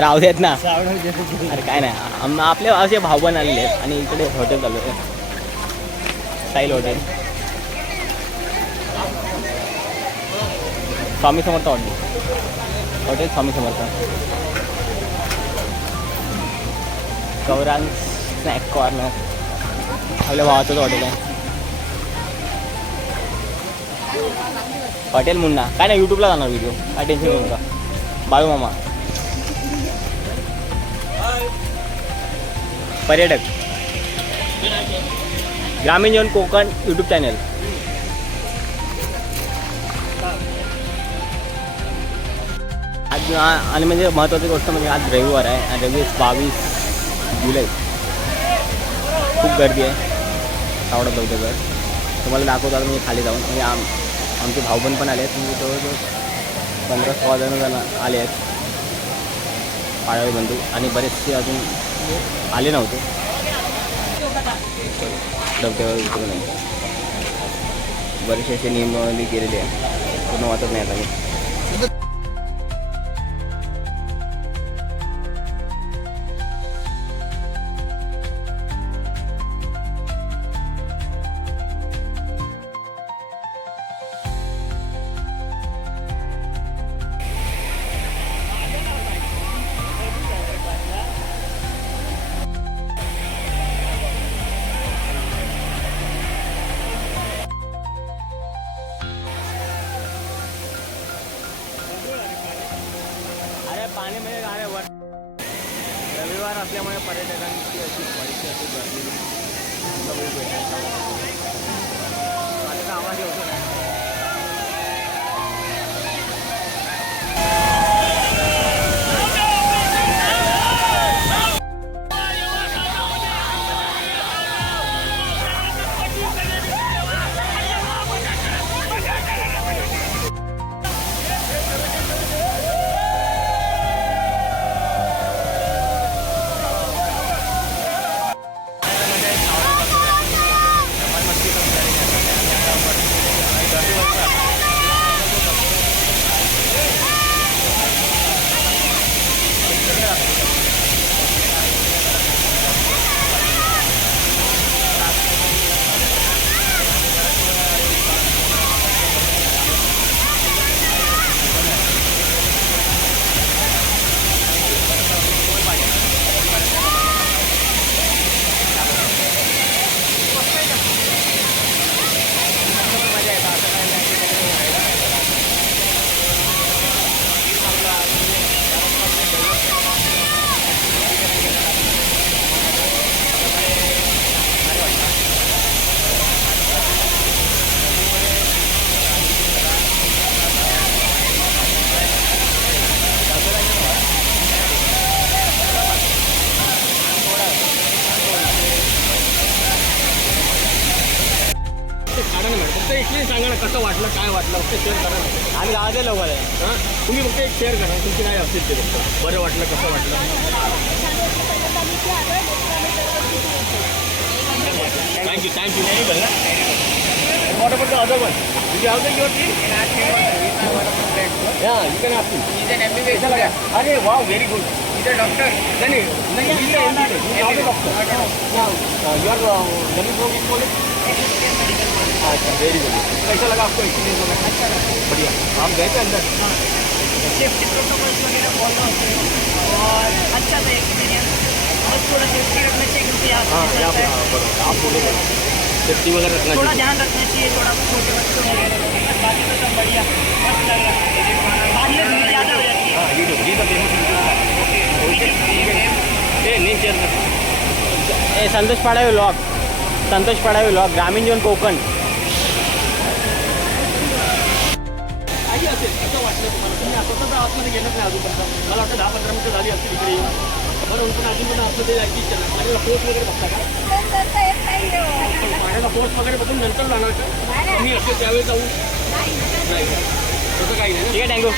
राहू देत ना. अरे काय नाही. आपले असे भाऊ पण आलेले आहेत आणि इकडे हॉटेल चालू आहे. Sail hotel Swami Samarth hotel hotel Swami Samarth. Gaurang snack corner आपल्या भावाचंच हॉटेल आहे. हॉटेल मुन्ना. काय नाही यूट्यूबला जाणार व्हिडिओ काय टेन्शन घेऊ नका बाळू मामा. पर्यटक. ग्रामीण जीवन कोकण यूट्यूब चॅनल आज आणि म्हणजे महत्त्वाची गोष्ट म्हणजे आज रविवार आहे आणि रविवार बावीस जुलै. खूप गर्दी आहे. सावडा धबधब्यावर तुम्हाला दाखवतो आता मी खाली जाऊन. म्हणजे आम आमचे भाऊबंद पण आले आहेत. म्हणजे जवळजवळ पंधरा सोळा जण जण आले आहेत. पाळावे बंधू आणि बरेचसे अजून आले नव्हते. डबक्यावर उतरून बरेचसे असे नियमावली केलेले आहे पूर्ण वाचत नाही आता मी कॅन आस्क अरे वाव व्हेरी गुड डॉक्टर नाही नाही नाही डॉक्टर यू आर जमीन प्रोग्राम बोले अच्छा वेरी गुड कैसा लगा आपको एक्सपीरियंस बढ़िया. हम गए थे अंदर? सेफ्टी प्रोटोकॉल्स वगैरह फॉलो होते हैं और अच्छा था एक्सपीरियंस बस थोड़ा सेफ्टी रखना चाहिए क्योंकि आप आप बोले. सेफ्टी वगैरह रखना थोड़ा ध्यान रखना चाहिए थोड़ा छोटे बच्चों बाकी तो सब बढ़िया. मस्त लग रहा है बाद में भीड़ ज़्यादा हो जाती है हाँ ये दो. ये तो फेमस ओके ए नहीं चल ए संतोष पाडावे व्लॉग संतोष पाडावे व्लॉग ग्रामीण जीवन कोकण. काही असेल कसं वाटलं तुम्हाला. तुम्ही असं तर आतमध्ये गेलंच नाही अजूनपर्यंत. मला वाटतं दहा पंधरा मिनिटं झाली असतील इकडे येऊन. बरं पण अजून पण आतमध्ये जायची इच्छा नाही पाण्याला फोर्स वगैरे बघता का? पाण्याला फोर्स वगैरे बघून नंतर जाणार का? तुम्ही असेल त्यावेळी जाऊ नाही? तसं काही नाही? ठीक आहे थँक्यू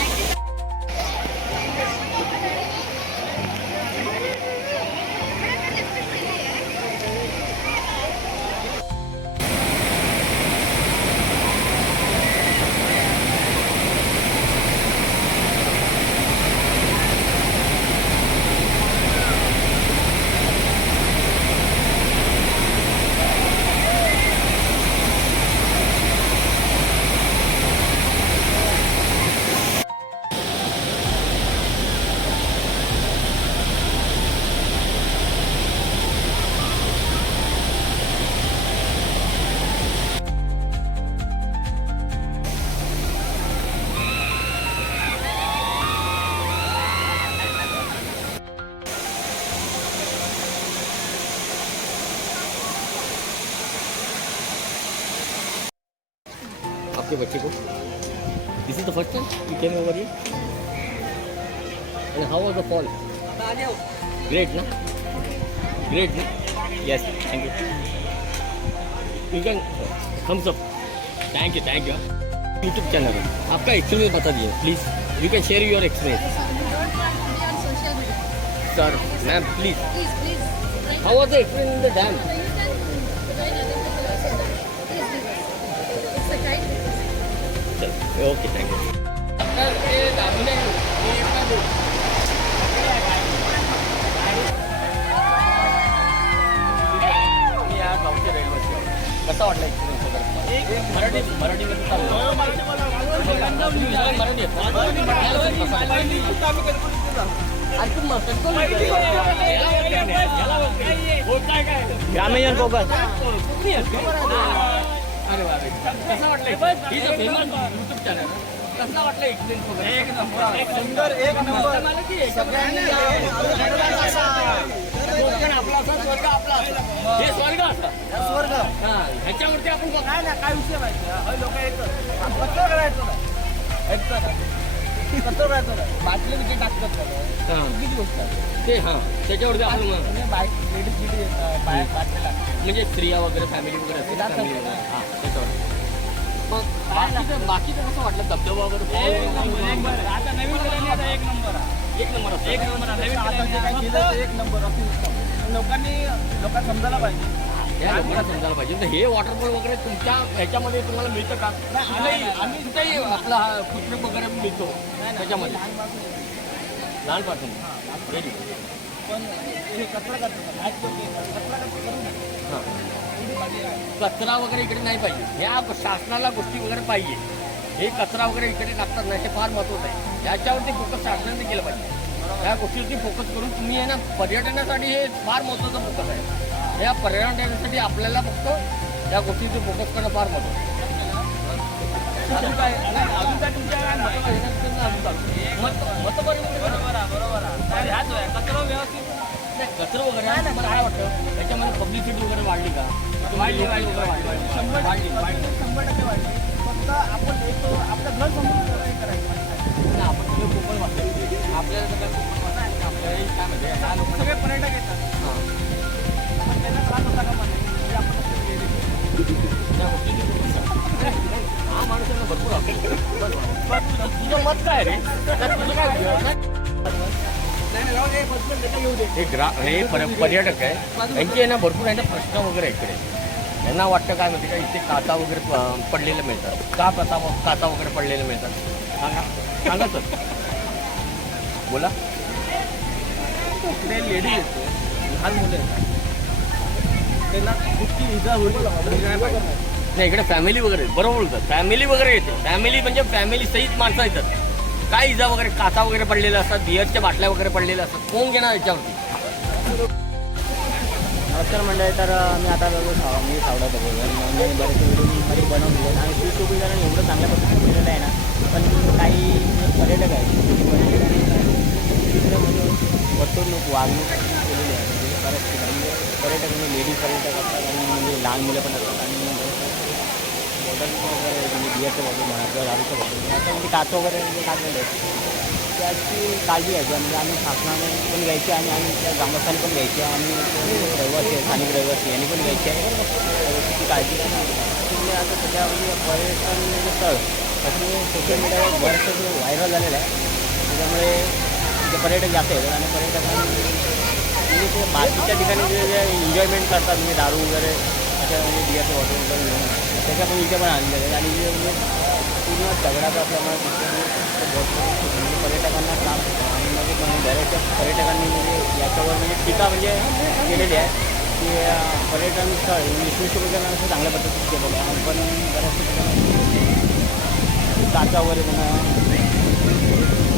आपके बच्चे को। This is the first time you came over here and how was the fall great ना ग्रेट ना yes thank you you can thumbs up thank you thank you YouTube channel है आपका एक्सपीरियंस बता दिए please you can share your experience. Sir ma'am please. How was the experience in the dam okay thank you. कसा वाटला experience Marathi मराठीमध्ये चालू मराठी आणखी मग ग्रामीण फोकस अरे वा कसा वाटलं ही जो फेमस युट्यूब चॅनल कसा वाटलं एक्सपिरियन्स वगैरे एक नंबर. एक नंबर. एक नंबर. सगळ्यांनी कोकण आपला असा स्वर्ग आपला असा. हे स्वर्ग असतं. स्वर्ग. हा ह्याच्यावरती आपण काय ना काय विषय माहिती लोक येतात कसं करायचं नाही कसं करायचं नाही बाटली विकेट टाकतात हा. गोष्ट ते हा. त्याच्यावरती आपण म्हणजे बाईक लेडीज बाहेर लागतात म्हणजे स्त्रिया वगैरे फॅमिली वगैरे असते हा मग बाकीचं बाकीचं कसं वाटलं? धबधबा वगैरे आता नवीन आता एक नंबर. आहे. एक नंबर. असतो. एक नंबर आहे. नवीन आता जे काही केलं ते एक नंबर लोकांनी लोकांना समजायला पाहिजे. या लोकांना समजायला पाहिजे. तर हे वॉटरफॉल वगैरे तुमच्या ह्याच्यामध्ये तुम्हाला मिळतं का? आम्ही- आम्ही आपला हा कृत्रिम वगैरे मिळतो त्याच्यामध्ये. लहानपासून. Very good. पण हे. कचरा करतात कचरा करू नये कचरा वगैरे इकडे नाही पाहिजे. ह्या शासनाला गोष्टी वगैरे पाहिजे. हे कचरा वगैरे इकडे टाकतात नाही हे फार महत्त्वाचं आहे. याच्यावरती फोकस शासनाने केलं पाहिजे. या गोष्टीवरती फोकस करून तुम्ही आहे ना पर्यटनासाठी हे फार महत्त्वाचं फोकस आहे. या पर्यटनासाठी आपल्याला फक्त या गोष्टीचं फोकस करणं फार महत्त्वाचं आहे. कचरा व्यवस्थित वगैरे आहे, मला काय वाटतं त्याच्यामध्ये पब्लिसिटी वगैरे वाढली का वाढली वाढली वगैरे वाढली शंभर वाढली वाढली शंभर टक्के वाढली फक्त आपण येतो आपलं घर समजून करायचं आपण कोकण वाटतं आपल्याला सगळं कोकण वाटतं काय म्हणजे सगळे पर्यटक येतात पण त्यांना त्रास होता का मला आपण भरपूर आवडतो. तुझं मत काय रे तुझं काय हे ग्रा हे पर्यटक आहे यांचे आहे ना भरपूर आहे ना प्रश्न वगैरे आहे इकडे यांना वाटतं काय माहिती का इथे काचा वगैरे पडलेलं पडलेले मिळतात का काचा काचा वगैरे पडलेले मिळतात सांगा सांगा तर बोला इकडे लेडीज लहान मुलं येतात त्यांना कुठची इजा होईल नाही इकडे फॅमिली वगैरे बरोबर बोलतात फॅमिली वगैरे येते. फॅमिली म्हणजे फॅमिली सहित माणसं येतात. काय इजा वगैरे काचा वगैरे पडलेल्या असतात बियरच्या बाटल्या वगैरे पडलेल्या असतात कोण घेणार याच्यावरती? नमस्कार मंडळी तर मी आता साव मी सावडा बघू मी बरेचसे व्हिडिओमध्ये आणि ती टू व्हीलर एवढं चांगल्या पद्धतीने केलेलं आहे ना पण काही पर्यटक आहेत. तिकडे म्हणजे वर्तवणूक लोक वागणूक केलेली आहे. म्हणजे बऱ्याच म्हणजे ठिकाणी पर्यटक म्हणजे लेडीज पर्यटक असतात आणि म्हणजे लहान मुलं पण असतात. आणि वगैरे म्हणजे बियाचं बॉटल म्हणा किंवा दारूचं बॉटल म्हणा असं म्हणजे काचं वगैरे म्हणजे टाकलेलं आहे त्याची काळजी घ्यायची म्हणजे आम्ही शासनाने पण घ्यायची आणि आम्ही त्या ग्रामस्थांनी पण घ्यायची आणि रहिवासी आहे, स्थानिक रहिवासी यांनी पण घ्यायची आहे. त्याची काळजी म्हणजे आता सध्या म्हणजे पर्यटन म्हणजे स्थळ त्याच्यामुळे सोशल मीडियावर बरंचसं व्हायरल झालेलं आहे त्याच्यामुळे जे पर्यटक जास्त येतात आणि पर्यटकांनी म्हणजे ते बाकीच्या ठिकाणी जे जे एन्जॉयमेंट करतात म्हणजे दारू वगैरे अशा म्हणजे बिअरचं वॉटर वगैरे घेऊन त्याच्या पण इथे पण आणलेले आहे आणि जे म्हणजे पूर्ण दगडाचं असल्यामुळे तिथे म्हणजे ते पर्यटकांना त्रास होतो आणि मग ते म्हणजे बऱ्याचशा पर्यटकांनी म्हणजे याच्यावर म्हणजे टीका म्हणजे केलेली आहे की पर्यटन स्थळ म्हणजे शिवशोभीकरणाचं चांगल्या पद्धतीने केलेलं आहे. पण बऱ्याचशा ठिकाणी म्हणजे काचा वगैरे म्हणा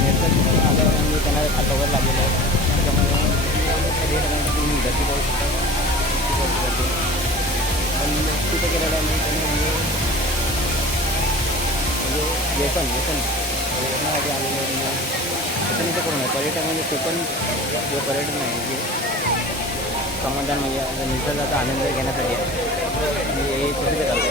याचं म्हणजे त्यांना काचा वगैरे लागलेलं आहे. त्याच्यामुळे म्हणजे पर्यटकांची म्हणजे तुम्ही गर्दी पाहू तिथे केलेलं आहे म्हणजे त्यांनी म्हणजे म्हणजे व्यसन व्यसन व्यसनासाठी आलेले म्हणजे व्यसन इथं करू नये पर्यटन म्हणजे कोकण जे पर्यटन आहे जे समाधान म्हणजे आता निसर्गाचा आनंद घेण्यासाठी म्हणजे हे चुकीचं करत आहे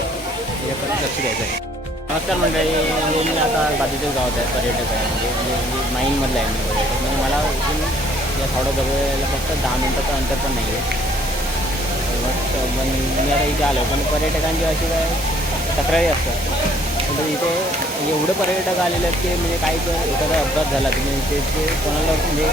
त्याच्याकडे लक्ष द्यायचं आहे नमस्कार मंडळी म्हणजे मी आता बाजूच्याच गावात आहे पर्यटक आहे म्हणजे म्हणजे म्हणजे माईनमधला आहे मी पर्यटक म्हणजे मला इथून या सावडा जवळला फक्त दहा मिनटाचं अंतर पण नाही आहे असतं. पण मी आता इथे आलो. पण पर्यटकांची अशी काय तक्रारी असतात. म्हणजे इथे एवढं पर्यटक आलेले आहेत की म्हणजे काही पण एखादा अपघात झाला. की म्हणजे ते ते कोणाला म्हणजे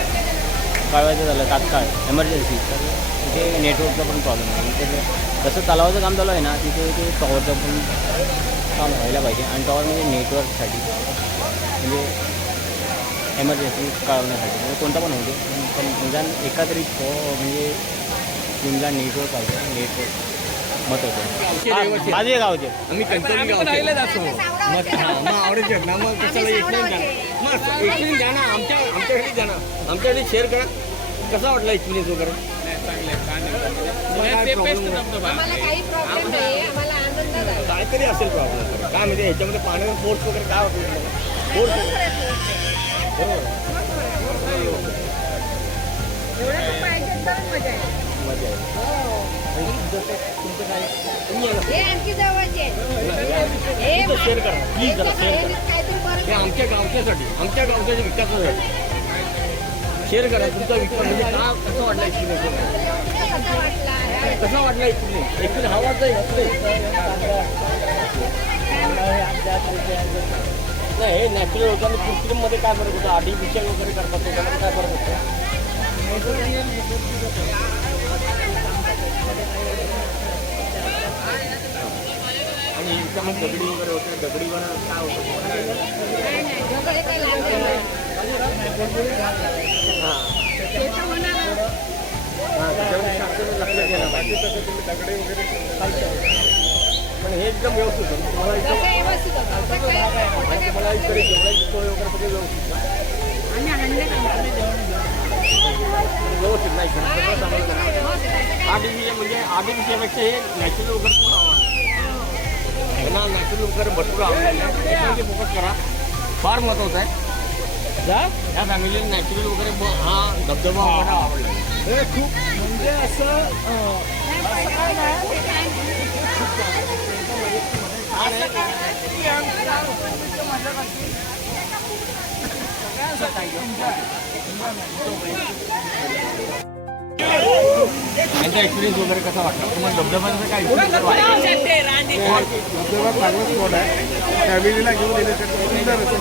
कळवायचं झालं तात्काळ एमर्जन्सी तर इथे नेटवर्कचा पण प्रॉब्लेम आहे. इथे जसं तलावाचं काम चालू आहे ना तिथे ते टॉवरचं पण काम व्हायला पाहिजे. आणि टॉवर म्हणजे नेटवर्कसाठी म्हणजे एमर्जन्सी कळवण्यासाठी. म्हणजे कोणता पण होतो पण निदान एका तरी हो, म्हणजे टीमला नेटवर्क पाहिजे नेटवर्क महत्त्वाचं माझे गावचे. आम्ही गावचे. मग हा, मग आवडायचे ना मग कशाला द्या मग एक्सपिरियन्स द्या ना आमच्या आमच्याकडे द्या ना आमच्याकडे शेअर करा. कसा वाटला एक्सपिरियन्स वगैरे? काहीतरी असेल प्रॉब्लेम काय म्हणजे ह्याच्यामध्ये पाण्याचा फोर्स वगैरे काय वाटलं फोर्स तर मजा आहे जवळचे शेअर करा. प्लीज जरा शेअर करा. हे आमच्या गावच्यासाठी. आमच्या गावच्या विकासासाठी. शेअर करा. तुमचा विकास म्हणजे का कसं वाटला एक्सपिरियन्स कसा वाटला? कसा वाटला एक्सपिरियन्स एक्सपिरियन्स हा वाटला एक्सपिरियन्स नाही हे नॅचरल होतं. आणि कृत्रिममध्ये काय फरक होतं? आर्टिफिशियल वगैरे करतात त्याच्यामध्ये काय फरक होतं? आणि याच्यामध्ये दगडी वगैरे होते. दगडी वगैरे काय होतं वगैरे. हां. त्याच्यामध्ये शास्त्र लक्ष गेलं पाहिजे. पण हे एकदम व्यवस्थित होतं. आणि काही तुम्हाला इकडे जेवणाची सोय वगैरे सगळी व्यवस्थित आणले व्यवस्थित नाही. आर्टिफिशियल म्हणजे आर्टिफिशियलपेक्षा हे नॅचरल वगैरे खूप नॅचरल वगैरे भरपूर आवडते आहे फोकस करा फार महत्त्वाचं आहे जा या फॅमिलीला नॅचरल वगैरे हा धबधबा आवडला हे खूप म्हणजे असं अं, त्यांचा एक्सपिरियन्स वगैरे कसा वाटला? तुम्हाला धबधब्याचा काय वाटला? धबधबा चांगला स्पॉट आहे. फॅमिलीला घेऊन येण्यासाठी सुंदर असं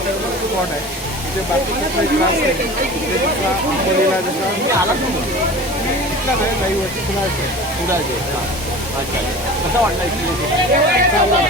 स्पॉट आहे. इथे बाकी कुठलाही त्रास नाही. जसा आंबोलीला जसा ना इतकाच आहे नाही वर्ष तुला आहे. कुडाळचे अच्छा कसा वाटला एक्सपिरियन्स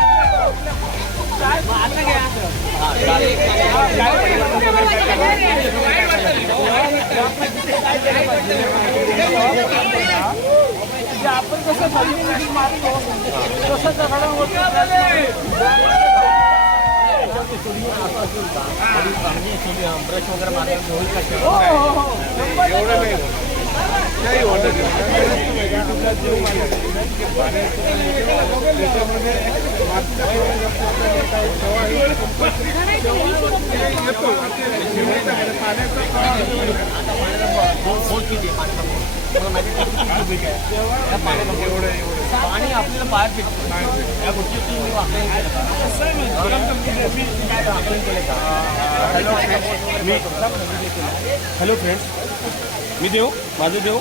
आपण कसं मारतो तसं दगडावरती ब्रश वगैरे मारल्यावर होईल का काही प्रवाह हे येतो पाण्याचा एवढं एवढं पाणी आपल्याला बाहेर फेकतो या गोष्टी तुम्ही काय हॅलो फ्रेंड्स मी हॅलो फ्रेंड्स मी देऊ? माझं देऊ?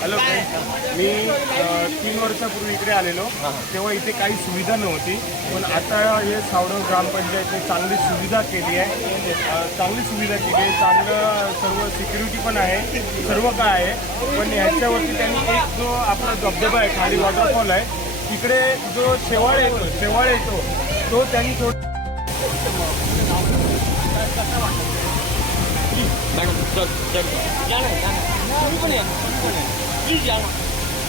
हॅलो मी तीन वर्षापूर्वी इकडे आलेलो. तेव्हा इथे काही सुविधा नव्हती. पण आता हे सावडव ग्रामपंचायतने चांगली सुविधा केली आहे. चांगली सुविधा केली आहे. चांगलं सर्व सिक्युरिटी पण आहे. सर्व काय आहे. पण ह्याच्यावरती त्यांनी एक जो आपला धबधबा आहे खाली वॉटरफॉल आहे तिकडे जो शेवाळ येतो शेवाळ येतो तो त्यांनी थोडं मॅडम चल चल या ना या ना तुम्ही पण या तुम्ही पण या प्लीज या ना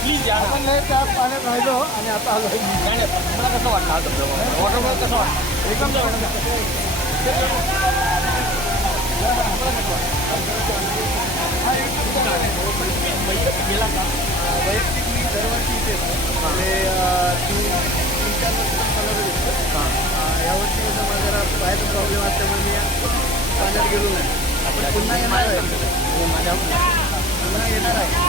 प्लीज या ना. आपण त्या पाण्यात राहिलो आणि आता आलो नाही नाही पण कसं वाटतं हा धबधबा वॉटरफॉल कसं वाटतं एकदम गेला का वैयक्तिक मी दरवर्षी इथे आणि तीन चार वर्ष कलर दिसतो यावर्षी कसं मला जरा बाहेर प्रॉब्लेम असल्यामुळे मी पाण्यात गेलो नाही पुन्हा येणार आहे. माझ्या पुन्हा. येणार आहे.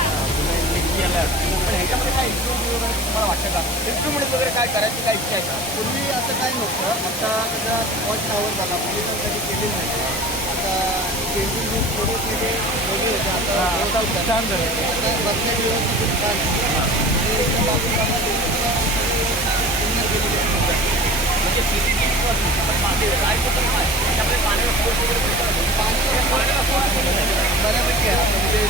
पण ह्याच्यामध्ये काय इम्प्रूव्ह वगैरे तुम्हाला वाटतं का? इम्प्रूव्हमेंट वगैरे काय करायची काय इच्छा आहे का? पूर्वी असं काही नव्हतं. आता जरा वॉच टावर झाला. पूर्वी पण कधी केली नाही. आता पेंटिंग रूम थोडे केले वेगळे होते आता थोडा छान झालं. आता बसण्या व्यवस्थित छान आणि सीसीटीव्ही पण काय बद्दल काय त्याच्यामध्ये पाण्याला फोर्स वगैरे पाण्याला फोर्स बऱ्यापैकी आहे म्हणजे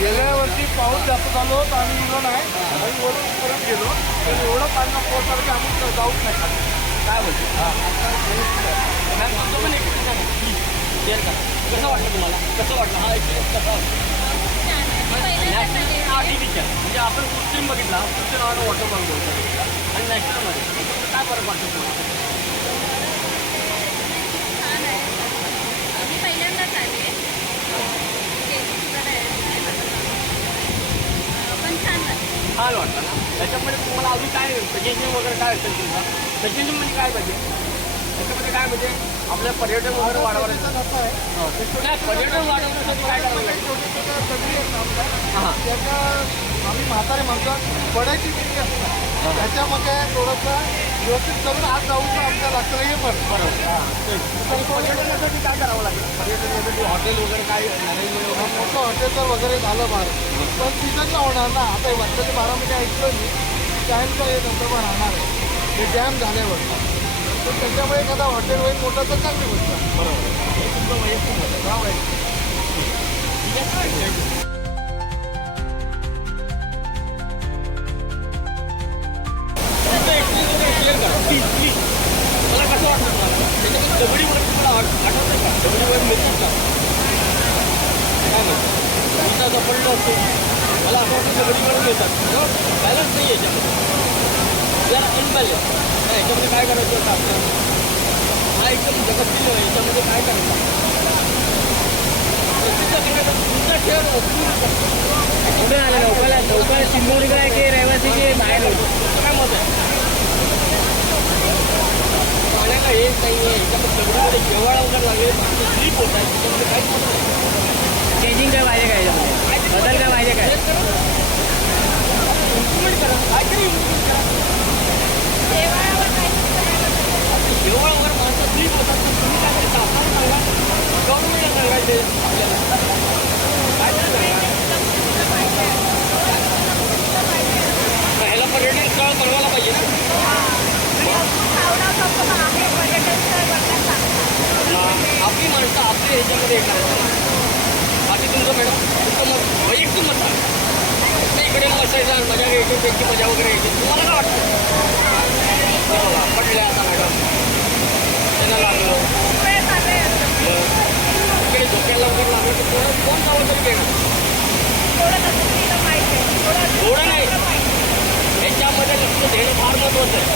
गेल्या वर्षी पाऊस जास्त झालो तर आम्ही निघलो नाही वरून परत गेलो. तर एवढं पाणी पोहोचलं की आम्ही जाऊच नाही खाली काय बोलतो? हां. तुमचं पण एक कसं वाटलं तुम्हाला? कसं वाटलं? हा एक्सपिरियन्स कसा छान आहे मी पहिल्यांदाच नॅशनल आले. आर्टिफिशियल म्हणजे आपण कृत्रिम बघितला नावानं वॉटर पार्क बघितला आणि नॅशनलमध्ये काय फरक वाटतो तुम्हाला छान नाही पण छान वाटतं वाटतं ना त्याच्यामध्ये तुम्हाला अजून काय सजेशन वगैरे काय असेल तुमचं सजेशन म्हणजे काय पाहिजे त्याच्यामध्ये काय म्हणजे आपल्या पर्यटन वगैरे वाढवायचं पर्यटन वाढवण्यासाठी काय करावं लागेल हां त्याचा आम्ही म्हातारे म्हणतो पडायची भीती असतात त्याच्यामध्ये थोडंसं व्यवस्थित करून आज जाऊन आमच्या लक्षात हे पण तर पर्यटनासाठी काय करावं लागेल? पर्यटनासाठी हॉटेल वगैरे काय वगैरे मोठं हॉटेल जर वगैरे झालं बाहेर. पण सीझनला होणार ना. आता वर्षाचे बारा महिने ऐकलं मी डॅमचा हे धबधबा राहणार आहे. हे डॅम झाल्यावर. तर त्याच्यामुळे एखादा हॉटेल होईल मोठं तर चांगली गोष्ट बरोबर. तुमचं वैयक्तिक मत आहे. Share करा. मला कसं वाटतं तुम्हाला? तुम्हाला का? मिळतात का? काय मी तर पडलो असतो. मला असं वाटतं दगडी मिळतात. बॅलन्स नाही आहे याच्यामध्ये. अनबॅलन्स. याच्यामध्ये काय करायचं होतं आपल्याला? हा एकदम जगतशील याच्यामध्ये काय करायचं? तुमचा खेळ कुठून आले लोकल की रहिवासी की बाहेर होतो काय मत आहे पाण्याला येत नाही आहे याच्यामध्ये दगडामध्ये जेवाळा वगैरे लागले. माणसं स्लीप होत आहे त्याच्यामध्ये काहीच नाही. चेंजिंग काय पाहिजे काय याच्यामध्ये बदल काय पाहिजे काय? इम्प्रुव्हमेंट करा. काहीतरी इम्प्रुव्हमेंट करा. जेवाळा वगैरे माणसं स्लीप होतात. तर तुम्ही काय करता आपण सांगा. गव्हर्नमेंटला सांगायचे आपल्याला. काय करायचं ह्याला पर्यटन स्थळ बनवायला पाहिजे ना सावडा धबधबा आहे, पर्यटन स्थळ बनला चांगला. आपली माणसं मध्ये येणार बाकी तुमचं मॅडम तुमचं मत वैयक्तिक मत सांगा. ते इकडे बसायचं मजा घ्यायची त्यांची मजा वगैरे यायची तुम्हाला काय वाटतं? हे बघा पडले आता मॅडम. त्यांना लागलं. इकडे झोक्याला वगैरे लागलं तर थोडं कोण जावं तरी घेणार थोडं नाही. याच्यामध्ये लक्ष देणं फार महत्त्वाचं आहे.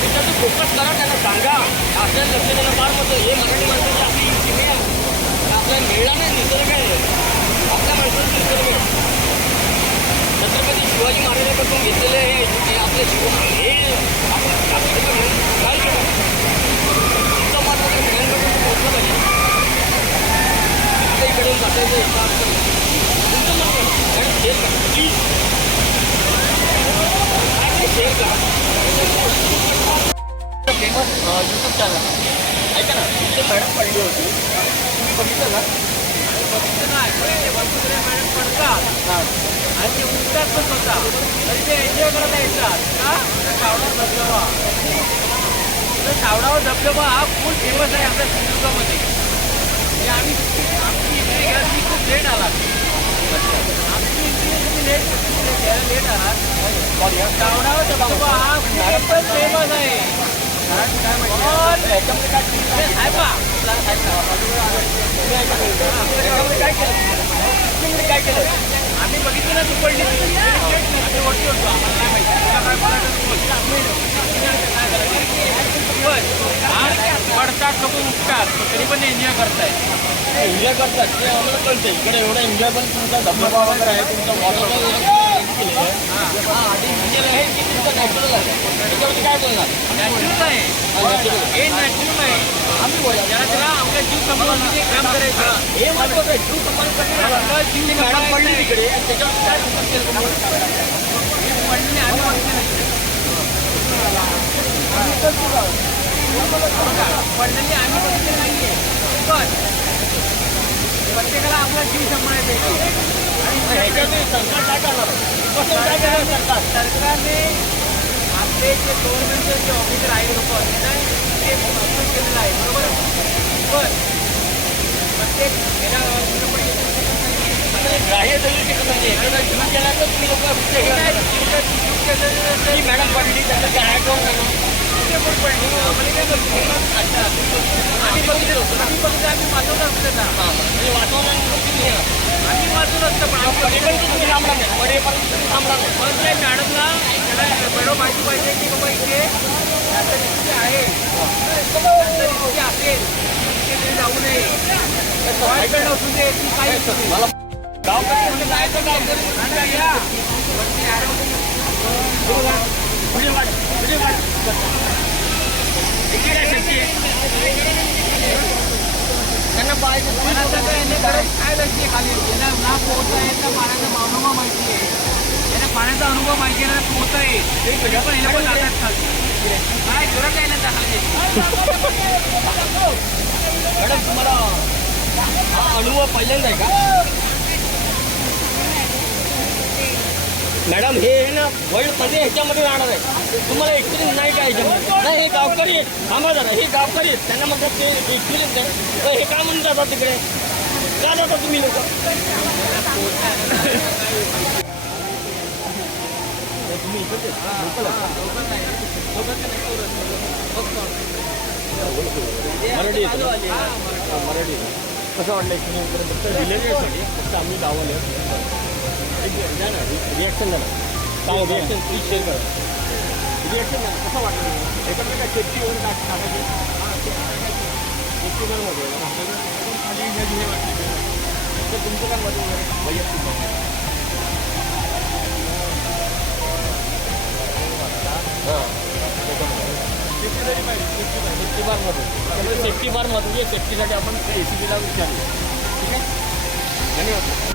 त्याच्यातून फोकस करा त्यांना सांगा. आपल्याला लक्ष देणं फार महत्त्वाचं हे मराठी माणसाची आहे आणि आपल्याला निसर्ग आहे आपल्या माणसाचं निसर्ग आहे शिवाजी महाराजांपासून घेतलेले आपले शिव हे आपण काय केलं तुमचं मत वगैरे पोहोचलं आपल्या शेअर करा प्लीज़ शेअर करा फ़ेमस यूट्यूब चॅनल ऐका ना तुमची मॅडम पडली होती बघितलं पडतात आणि ते उठतात पण स्वतः तरी ते एन्जॉय करत येतात का सावडा धबधबा तर धबधबा हा खूप फेमस आहे आपल्या सिंधुदुर्गामध्ये म्हणजे आम्ही आमची इकडे घ्या खूप लेट आलात. आमची इकडे तुम्ही लेट घ्यायला लेट आलात. सावडावर धबधबा हा खूपच फेमस आहे काय पा आपल्याला काय केलं काय केलं आम्ही बघितली ना तू पडली वरती होतो आम्हाला हा? पडतात लोक उठतात तरी पण एन्जॉय करतायत एन्जॉय करतात ते आम्हाला कळतं इकडे एवढा एन्जॉय पण तुमचा धबधबा वगैरे आहे तुमचा वॉटर आधी की तुमचं नॅचरल आहे काय बोलणार नॅचरल आहे हे नॅचरल आहे आम्ही बोला ज्याला जीव काम करायचं हे महत्वाचं आहे जीव करणार जीव पडली तिकडे आणि काय पडली आम्ही पडलेली पण प्रत्येकाला आपला जीव सांभाळायचा आहे सरकार काय करणार सरकार सरकारने आपले जे गव्हर्नमेंटचे जे ऑफिसर आहे लोक ते मजबूत केलेलं आहे बरोबर? पण प्रत्येक ग्राह्य नाही तर तुम्ही लोक मॅडम पडली त्याचं काय ते पण पडली. आम्ही बघितलं होतं. आम्ही बघितलं, आम्ही वाचवलं असतं त्याचा. आम्ही वाचवलं असतं पण आम्ही पण त्या मॅडमला मॅडम माहिती पाहिजे की बाबा इथे आता रिस्की आहे आता रिस्की असेल इथे तरी जाऊ नये बॉयफ्रेंड असू दे ती काही असू दे. जायचं गावकरी आता या व्हिडिओ काढ व्हिडिओ काढ इकडे आहे शेवटी. त्यांना आता काय लागते खाली? याला ना पोहता येत ना पाण्याचा अनुभव माहिती आहे. याला पाण्याचा अनुभव माहिती आहे पोहता तरी पण याला पण जातात खाली. काय जोरात आहे ना खाली? मॅडम तुम्हाला हा अनुभव पहिल्यांदा आहे का? मॅडम हे आहे ना वर्ल्डमध्ये ह्याच्यामध्ये राहणार आहे. तुम्हाला एक्सपिरियन्स नाही का ह्याच्यामध्ये? नाही हे गावकरी आहेत. थांबा जरा हे गावकरी आहेत. त्यांना म्हणतात ते एक्सपिरियन्स आहे. तर हे का म्हणून जातात तिकडे? का जाता तुम्ही लोक? मराठी मराठी कसं वाटलं एक्सपिरियन्स फक्त आम्ही गावाला रिॲक्शन ना काय रिॲक्शन प्लीज शेअर करा रिॲक्शन ना कसं वाटलं? याच्यामध्ये काय सेफ्टी वगैरे टाक टाकायची सेफ्टी वगैरे मध्ये तर तुमचं काय मत वैयक्तिक? हां सेफ्टी बारमध्ये सेफ्टी बारमध्ये सेफ्टीसाठी आपण ए सी बीला विचारू ठीक आहे धन्यवाद